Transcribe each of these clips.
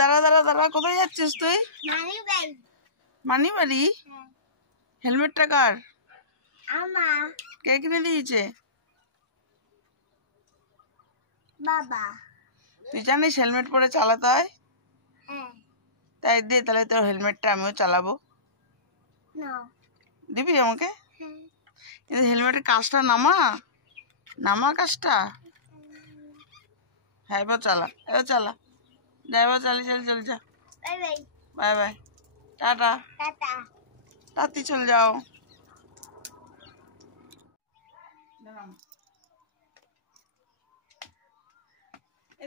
দাঁড়া দাঁড়া দাঁড়া, কোথায় যাচ্ছিস তুই? মানি বাড়ি। হেলমেটটা কার? কে কিনে দিয়েছে? বাবা। তুই জানিস হেলমেট পরে চালাতে হয়? তাই দে, তাহলে তোর হেলমেটটা আমিও চালাবো। দিবি আমাকে? কিন্তু হেলমেটের কাজটা নামা নামা কাজটা। হ্যাঁ এবার চালা, এবার চালা, ড্রাইভার চালিয়ে চালিয়ে চলে যা। বাই বাই, টাটা, তাড়াতাড়ি চলে যাও।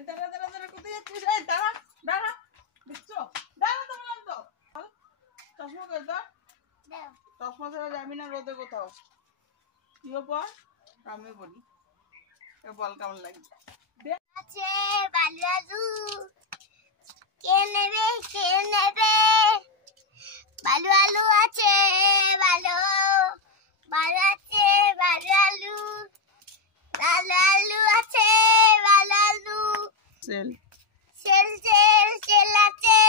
দাঁড়া দাঁড়া দাঁড়া, কোথায় যাচ্ছিস? দাঁড়া দাঁড়া, দেখছো? দাঁড়া তো বললাম তো। চশমা কই তোর? চশমা ছাড়া যাবি না রোদে কোথাও। কি পর? আমি বলি বল কেমন লাগছে? আছে বালু, কে নেবে কে নেবে? বালু আলু আছে, ভালো ভালো আছে, ভালো আলু, ভালো আলু আছে, ভালো আলু। সেল সেল সেল সেল আছে,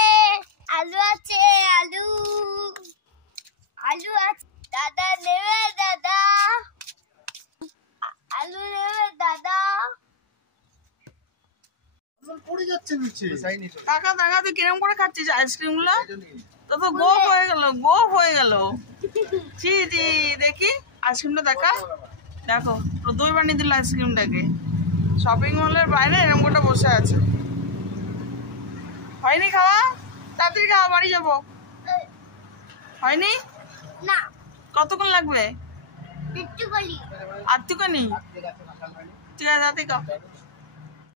আলু আছে, আলু আলু আছে। দাদা নেবে দাদা, আলু নেবে দাদা। পড়ে যাচ্ছে নিচে। টাকা টাকা, তুই কিরম করে খাচ্ছিস আইসক্রিম গুলো? তো তো গোপ হয়ে গেল, গোপ হয়ে গেল। জি জি, দেখি আইসক্রিমটা দেখা। দেখো তো দই বানিয়ে দিল আইসক্রিমটাকে। শপিং মলের বাইরে এরকম করে বসে আছে। হয়নি খাওয়া? তাড়াতাড়ি খাওয়া, বাড়ি যাবো। হয়নি? না, কতক্ষণ লাগবে? একটু বলি। আর তুকানি? ঠিক আছে, তাড়াতাড়ি খাও।